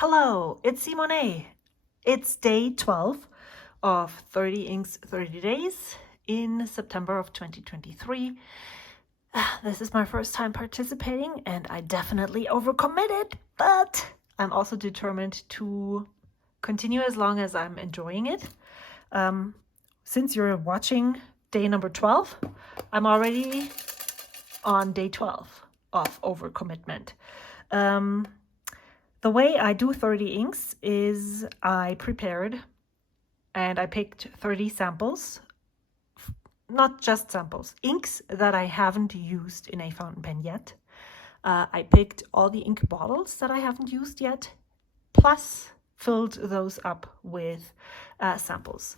Hello, it's Simone. It's day 12 of 30 Inks 30 Days in September of 2023. This is my first time participating and I definitely overcommitted, but I'm also determined to continue as long as I'm enjoying it. Since you're watching day number 12, I'm already on day 12 of overcommitment. The way I do 30 inks is I prepared and I picked 30 samples, not just samples, inks that I haven't used in a fountain pen yet. I picked all the ink bottles that I haven't used yet, plus filled those up with samples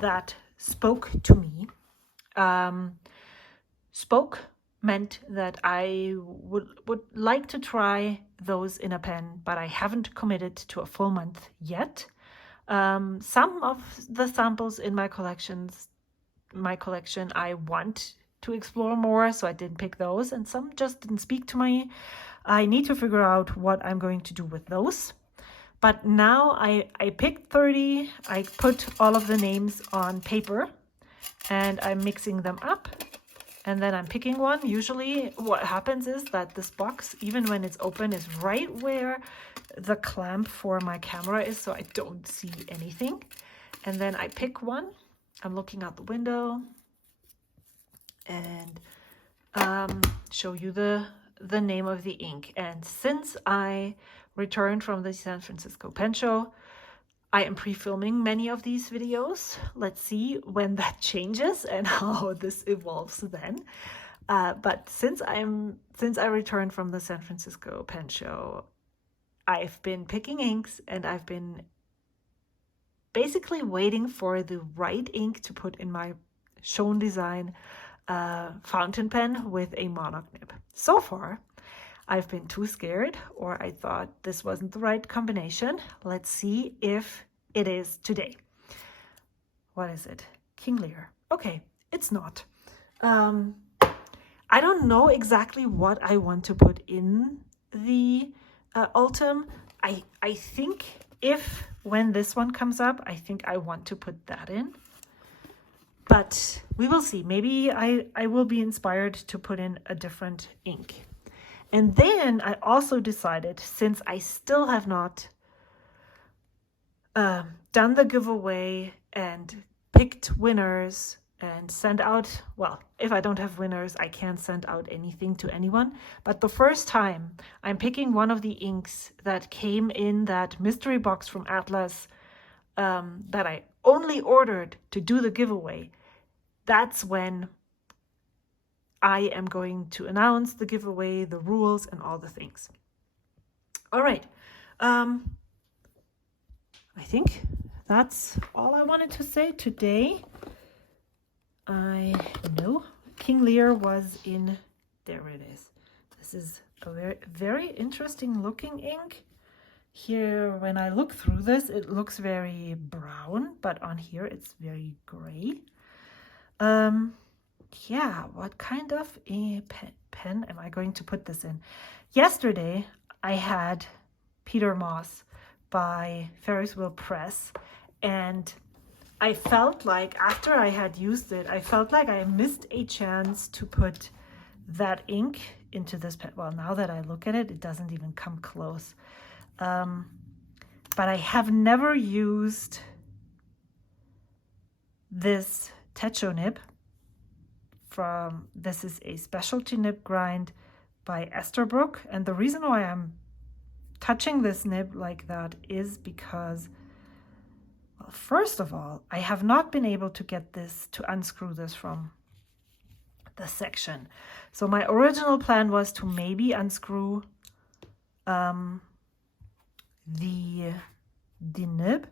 that spoke to me. Spoke meant that I would like to try those in a pen, but I haven't committed to a full month yet. Some of the samples in my collection I want to explore more, so I didn't pick those, and some just didn't speak to me. I need to figure out what I'm going to do with those. But now I picked 30, I put all of the names on paper, and I'm mixing them up. And then I'm picking one. Usually what happens is that this box, even when it's open, is right where the clamp for my camera is, so I don't see anything. And then I pick one. I'm looking out the window and show you the name of the ink. And since I returned from the San Francisco Pen Show, I am pre-filming many of these videos. Let's see when that changes and how this evolves then. But since I returned from the San Francisco Pen Show, I've been picking inks and I've been basically waiting for the right ink to put in my Schon Design fountain pen with a monarch nib. So far, I've been too scared, or I thought this wasn't the right combination. Let's see if it is today. What is it? King Lear. Okay, it's not. I don't know exactly what I want to put in the Ultim. I think when this one comes up, I think I want to put that in. But we will see. Maybe I will be inspired to put in a different ink. And then I also decided, since I still have not done the giveaway and picked winners and sent out, well, if I don't have winners, I can't send out anything to anyone. But the first time I'm picking one of the inks that came in that mystery box from Atlas that I only ordered to do the giveaway, that's when I am going to announce the giveaway, the rules, and all the things. All right. I think that's all I wanted to say today. I know King Lear was in, there it is. This is a very, very interesting looking ink. Here, when I look through this, it looks very brown, but on here it's very gray. Yeah, what kind of a pen am I going to put this in? Yesterday, I had Peter Moss by Ferris Wheel Press, and I felt like after I had used it, I felt like I missed a chance to put that ink into this pen. Well, now that I look at it, it doesn't even come close. But I have never used this Techo nib. This is a specialty nib grind by Esterbrook, and the reason why I'm touching this nib like that is because, well, first of all, I have not been able to get this to unscrew this from the section. So my original plan was to maybe unscrew the nib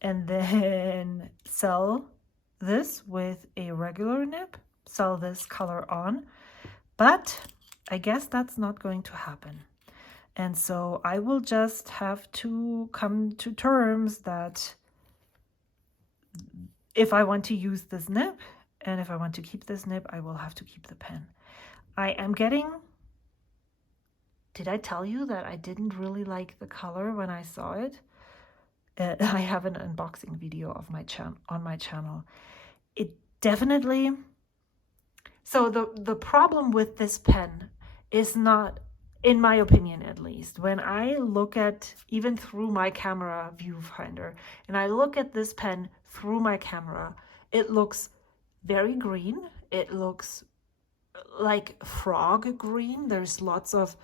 and then sell this with a regular nib, sell this color on, but I guess that's not going to happen. And so I will just have to come to terms that if I want to use this nib and if I want to keep this nib, I will have to keep the pen. I am getting did I tell you that I didn't really like the color when I saw it? I have an unboxing video of on my channel. It definitely... So the problem with this pen is not, in my opinion at least, when I look at, even through my camera viewfinder, and I look at this pen through my camera, it looks very green. It looks like frog green. There's lots of...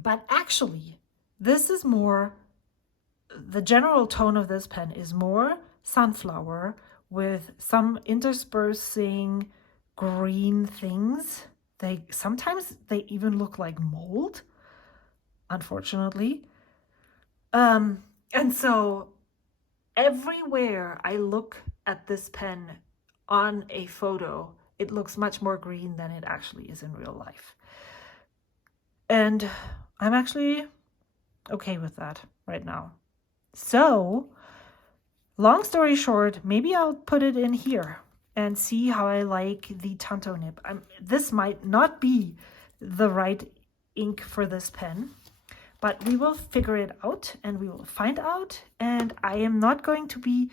But actually, this is more... The general tone of this pen is more sunflower with some interspersing green things. Sometimes they even look like mold, unfortunately. And so everywhere I look at this pen on a photo, it looks much more green than it actually is in real life. And I'm actually okay with that right now. So, long story short, maybe I'll put it in here and see how I like the Tanto nib. This might not be the right ink for this pen, but we will figure it out and we will find out. And I am not going to be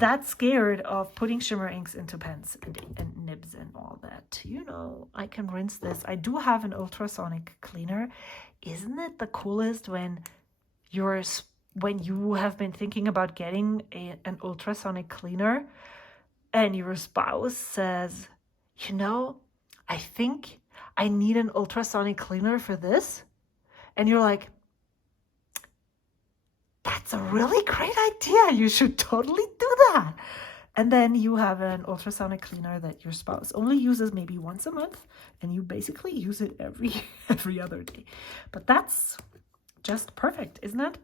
that scared of putting shimmer inks into pens and nibs and all that. You know, I can rinse this. I do have an ultrasonic cleaner. Isn't it the coolest when you have been thinking about getting an ultrasonic cleaner and your spouse says, you know, I think I need an ultrasonic cleaner for this. And you're like, that's a really great idea. You should totally do that. And then you have an ultrasonic cleaner that your spouse only uses maybe once a month, and you basically use it every other day. But that's just perfect, isn't it?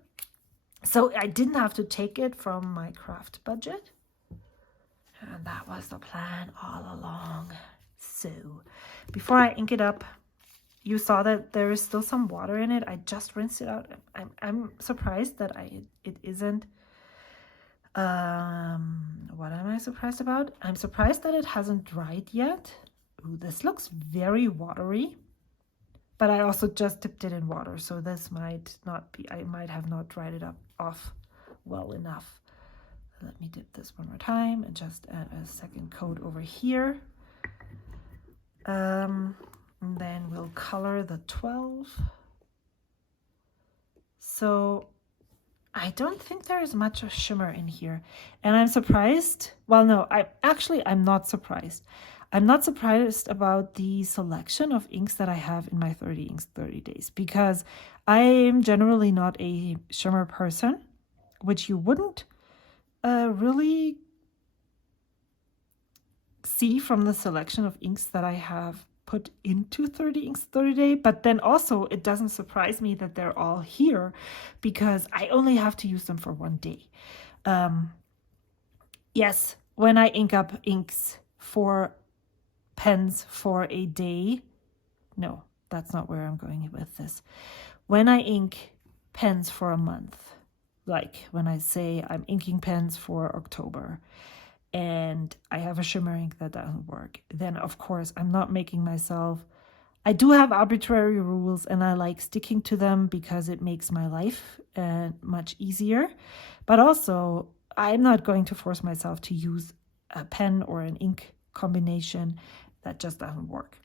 So I didn't have to take it from my craft budget. And that was the plan all along. So before I ink it up, you saw that there is still some water in it. I just rinsed it out. I'm surprised that it isn't... what am I surprised about? I'm surprised that it hasn't dried yet. Ooh, this looks very watery. But I also just dipped it in water, so this might not be... I might have not dried it off well enough. Let me dip this one more time and just add a second coat over here. And then we'll color the 12. So I don't think there is much of shimmer in here. And I'm surprised. Well, no, I'm not surprised. I'm not surprised about the selection of inks that I have in my 30 inks 30 days, because I am generally not a shimmer person, which you wouldn't really see from the selection of inks that I have put into 30 inks 30 day. But then also it doesn't surprise me that they're all here, because I only have to use them for one day. Yes, when I ink up inks for pens for a day, no, that's not where I'm going with this. When I ink pens for a month, like when I say I'm inking pens for October and I have a shimmer ink that doesn't work, then of course I'm not making myself... I do have arbitrary rules and I like sticking to them because it makes my life much easier. But also I'm not going to force myself to use a pen or an ink combination that just doesn't work.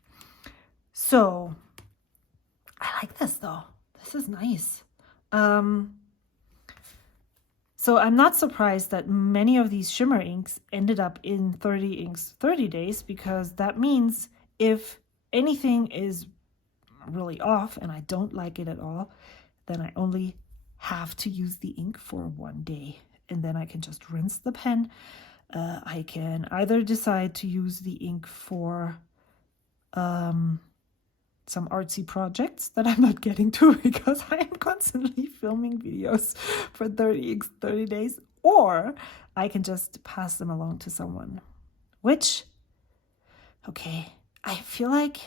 So I like this though. This is nice. So I'm not surprised that many of these shimmer inks ended up in 30 inks 30 days, because that means if anything is really off and I don't like it at all, then I only have to use the ink for one day, and then I can just rinse the pen. I can either decide to use the ink for some artsy projects that I'm not getting to because I am constantly filming videos for 30 days, or I can just pass them along to someone, which, okay, I feel like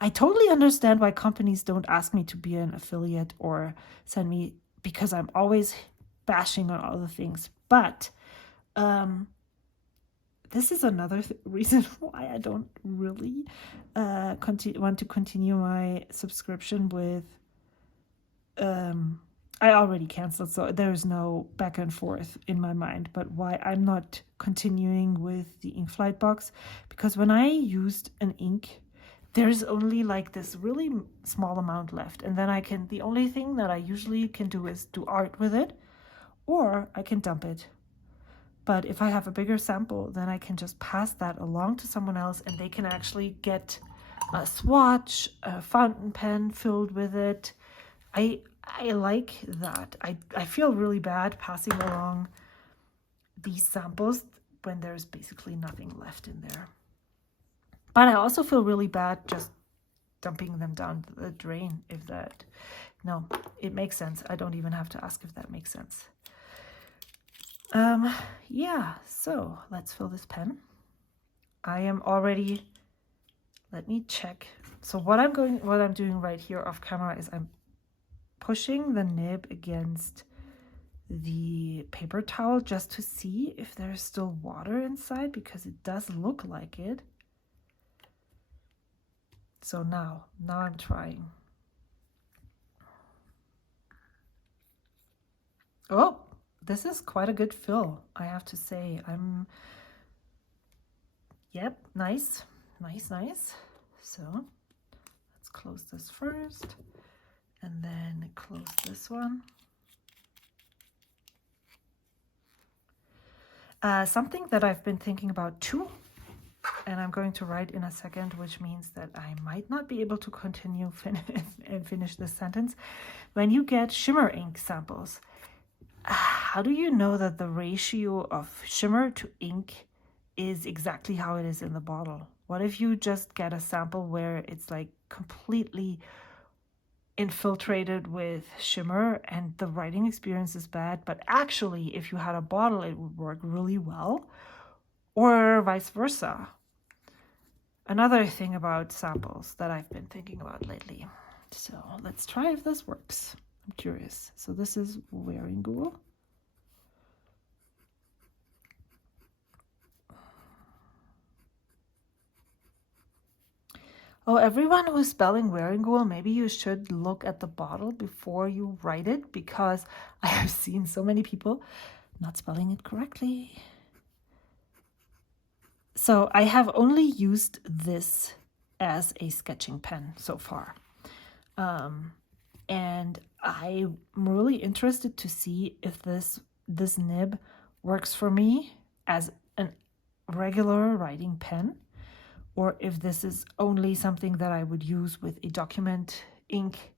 I totally understand why companies don't ask me to be an affiliate or send me, because I'm always bashing on all the things, but this is another reason why I don't really want to continue my subscription with. I already canceled, so there's no back and forth in my mind. But why I'm not continuing with the ink flight box, because when I used an ink, there's only like this really small amount left, and then the only thing that I usually can do is do art with it, or I can dump it. But if I have a bigger sample, then I can just pass that along to someone else, and they can actually get a swatch, a fountain pen filled with it. I like that. I feel really bad passing along these samples when there's basically nothing left in there. But I also feel really bad just dumping them down the drain, if that... No, it makes sense. I don't even have to ask if that makes sense. Yeah, so let's fill this pen. I am already... Let me check. So what I'm doing right here off camera is I'm pushing the nib against the paper towel just to see if there's still water inside, because it does look like it. So now I'm trying. Oh, this is quite a good fill, I have to say. Yep, nice. So let's close this first, and then close this one. Something that I've been thinking about too, and I'm going to write in a second, which means that I might not be able to continue and finish this sentence. When you get shimmer ink samples, how do you know that the ratio of shimmer to ink is exactly how it is in the bottle? What if you just get a sample where it's like completely infiltrated with shimmer and the writing experience is bad, but actually if you had a bottle it would work really well, or vice versa? Another thing about samples that I've been thinking about lately. So let's try if this works. I'm curious. So this is Wearingeul. Oh, everyone who's spelling Wearingeul, maybe you should look at the bottle before you write it, because I have seen so many people not spelling it correctly. So I have only used this as a sketching pen so far. And I'm really interested to see if this nib works for me as a regular writing pen, or if this is only something that I would use with a document ink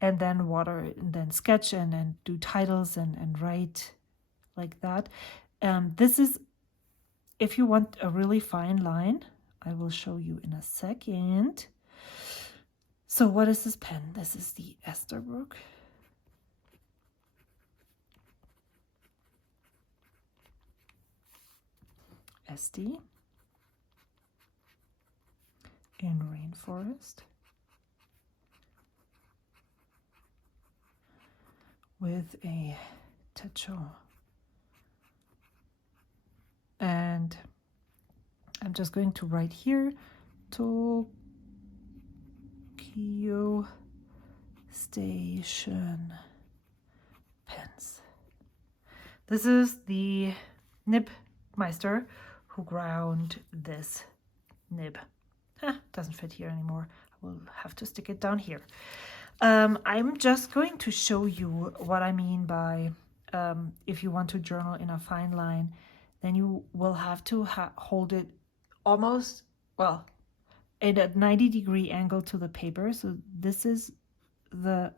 and then water and then sketch and then do titles and write like that. This is, if you want a really fine line, I will show you in a second. So what is this pen? This is the Esterbrook. SD in Rainforest with a Tanto. And I'm just going to write here, Tokyo Station pens. This is the nib meister who ground this nib. Doesn't fit here anymore. I will have to stick it down here. I'm just going to show you what I mean by if you want to journal in a fine line, then you will have to hold it almost, well, at a 90-degree angle to the paper. So this is the,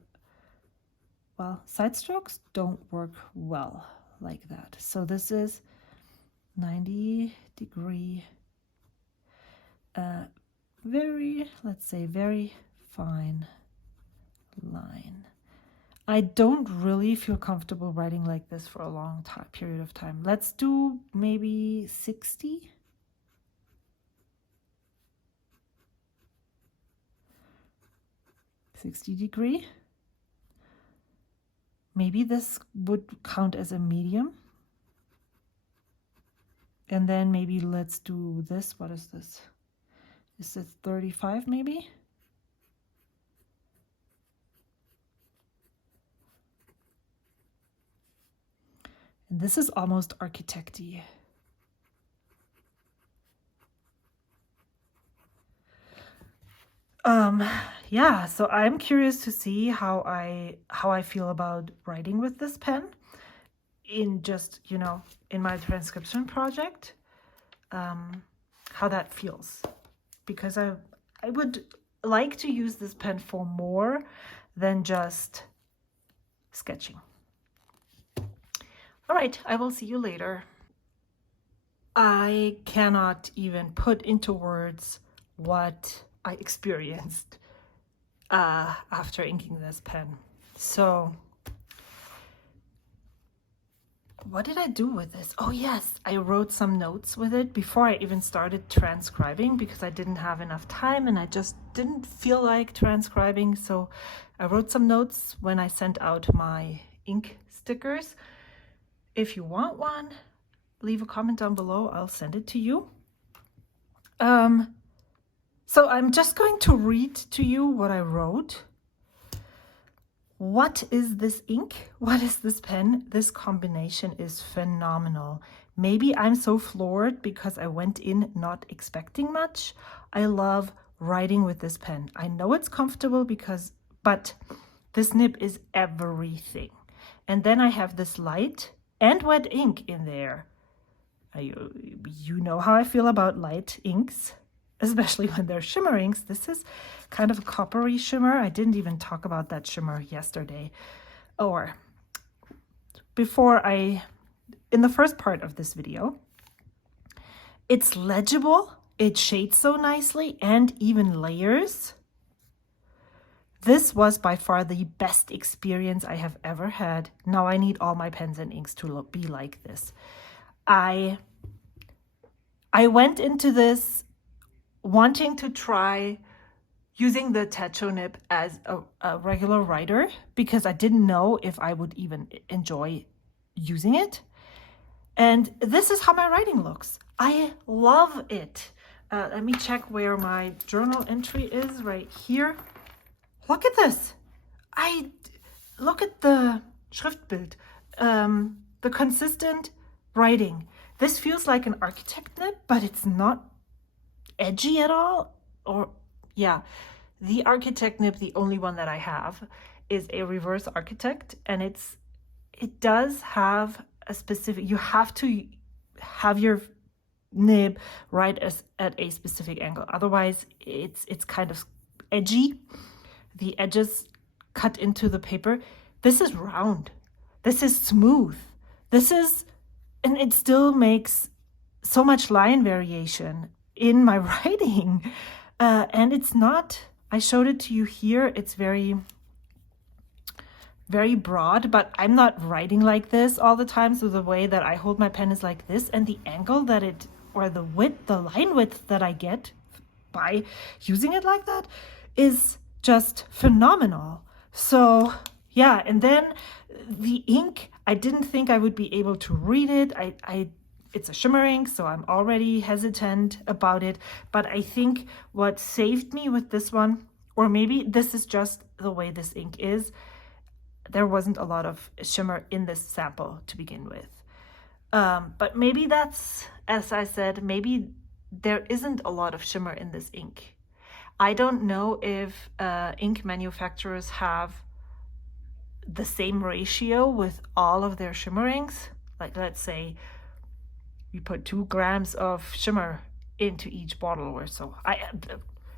well, side strokes don't work well like that. So this is 90-degree, very, let's say, very fine line. I don't really feel comfortable writing like this for a long period of time. Let's do maybe 60. -60-degree. Maybe this would count as a medium. And then maybe let's do this. What is this? Is it 35 maybe? And this is almost architect-y. Yeah, so I'm curious to see how I feel about writing with this pen in just, you know, in my transcription project, how that feels, because I would like to use this pen for more than just sketching. All right, I will see you later. I cannot even put into words what I experienced after inking this pen. So what did I do with this? Oh yes, I wrote some notes with it before I even started transcribing, because I didn't have enough time and I just didn't feel like transcribing. So I wrote some notes when I sent out my ink stickers. If you want one, leave a comment down below. I'll send it to you. So I'm just going to read to you what I wrote. What is this ink? What is this pen? This combination is phenomenal. Maybe I'm so floored because I went in not expecting much. I love writing with this pen. I know it's comfortable but this nib is everything. And then I have this light and wet ink in there. You know how I feel about light inks, especially when they're shimmer inks. This is kind of a coppery shimmer. I didn't even talk about that shimmer yesterday, or in the first part of this video. It's legible, it shades so nicely, and even layers. This was by far the best experience I have ever had. Now I need all my pens and inks to be like this. I went into this wanting to try using the Tanto nib as a regular writer, because I didn't know if I would even enjoy using it. And this is how my writing looks. I love it. Let me check where my journal entry is, right here. Look at this. Look at the Schriftbild, the consistent writing. This feels like an architect nib, but it's not edgy at all. Or yeah, the architect nib, the only one that I have, is a reverse architect, and it does have a specific, you have to have your nib right at a specific angle, otherwise it's kind of edgy. The edges cut into the paper. This is round, this is smooth, and it still makes so much line variation in my writing. And it's not, I showed it to you here, it's very, very broad, but I'm not writing like this all the time. So the way that I hold my pen is like this, and the angle that the line width that I get by using it like that is just phenomenal. So yeah, and then the ink, I didn't think I would be able to read it. It's a shimmer ink, so I'm already hesitant about it. But I think what saved me with this one, or maybe this is just the way this ink is, there wasn't a lot of shimmer in this sample to begin with. But maybe that's, as I said, maybe there isn't a lot of shimmer in this ink. I don't know if ink manufacturers have the same ratio with all of their shimmer inks. Like, let's say you put 2 grams of shimmer into each bottle or so.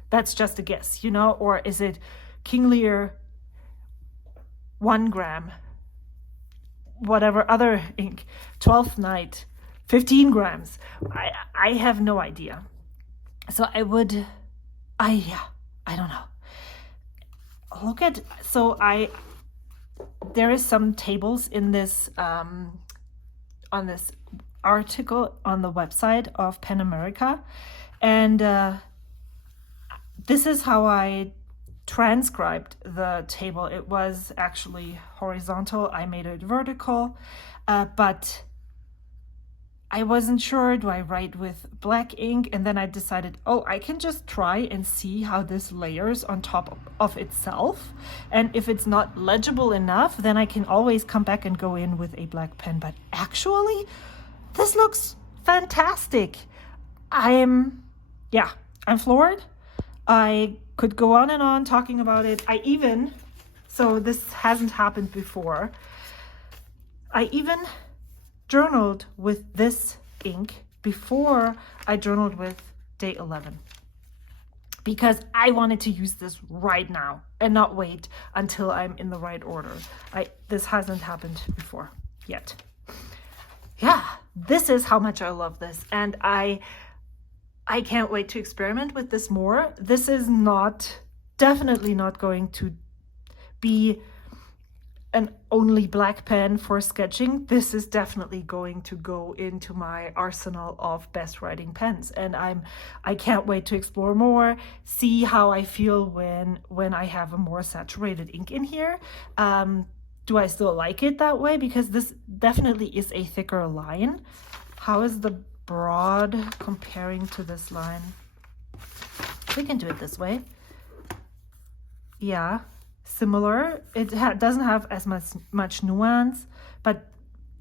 That's just a guess, you know, or is it King Lear 1 gram, whatever other ink, 12th Night 15 grams. I have no idea. So I don't know. Look at, there is some tables in this, on this article on the website of Pen America, and this is how I transcribed the table. It was actually horizontal. I made it vertical, but I wasn't sure, do I write with black ink? And then I decided, oh, I can just try and see how this layers on top of itself. And if it's not legible enough, then I can always come back and go in with a black pen. But actually, this looks fantastic. I'm floored. I could go on and on talking about it. So this hasn't happened before. I even journaled with this ink before I journaled with day 11 because I wanted to use this right now and not wait until I'm in the right order. This hasn't happened before yet. Yeah, this is how much I love this, and I can't wait to experiment with this more. This is definitely not going to be an only black pen for sketching. This is definitely going to go into my arsenal of best writing pens, and I can't wait to explore more, see how I feel when I have a more saturated ink in here. Do I still like it that way? Because this definitely is a thicker line. How is the broad comparing to this line? We can do it this way. Yeah, similar. It doesn't have as much nuance, but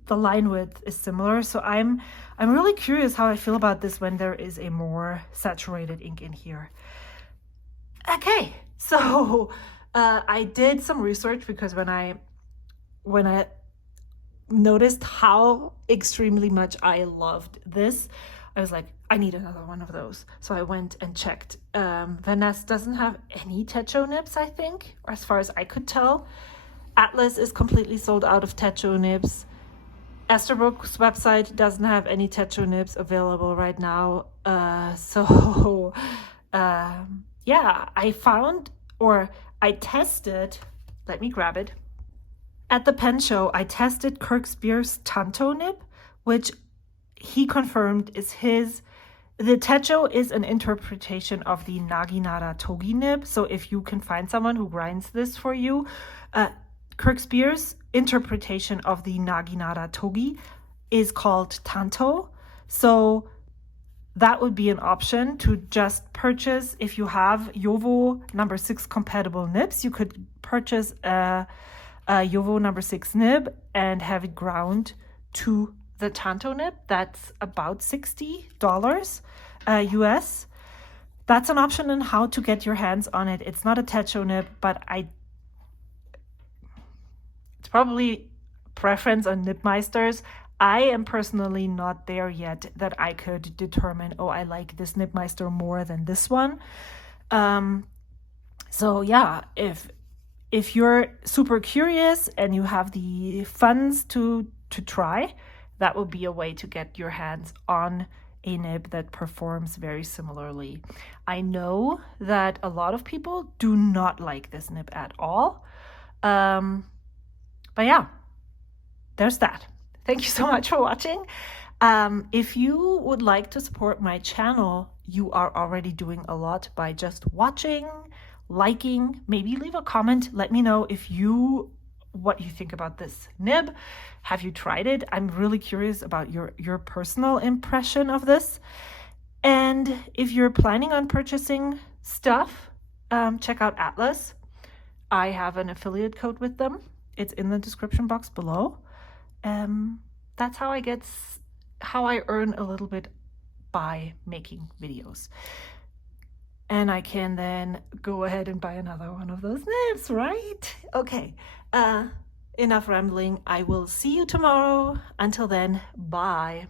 the line width is similar. So I'm really curious how I feel about this when there is a more saturated ink in here. Okay, so I did some research because when I noticed how extremely much I loved this, I was like, I need another one of those. So I went and checked. Van Ness doesn't have any Techo nibs, I think, or as far as I could tell. Atlas is completely sold out of Techo nibs. Esterbrook's website doesn't have any Techo nibs available right now. Yeah, I tested, let me grab it. At the pen show, I tested Kirk Spear's Tanto nib, which he confirmed is his. The Techo is an interpretation of the Naginata Togi nib. So if you can find someone who grinds this for you, Kirk Spear's interpretation of the Naginata Togi is called Tanto. So that would be an option to just purchase. If you have Jowo number 6 compatible nibs, you could purchase a Jowo number 6 nib and have it ground to the Tanto nib. That's about $60 US. That's an option on how to get your hands on it. It's not a Techo nib, but it's probably preference on Nibmeisters. I am personally not there yet that I could determine, oh, I like this Nibmeister more than this one. So yeah, if you're super curious and you have the funds to try, that would be a way to get your hands on a nib that performs very similarly. I know that a lot of people do not like this nib at all. But yeah, there's that. Thank you so much for watching. If you would like to support my channel, you are already doing a lot by just watching, liking, maybe leave a comment. Let me know what you think about this nib. Have you tried it? I'm really curious about your personal impression of this. And if you're planning on purchasing stuff, check out Atlas. I have an affiliate code with them. It's in the description box below. That's how I earn a little bit by making videos. And I can then go ahead and buy another one of those nibs, right? Okay, enough rambling. I will see you tomorrow. Until then, bye.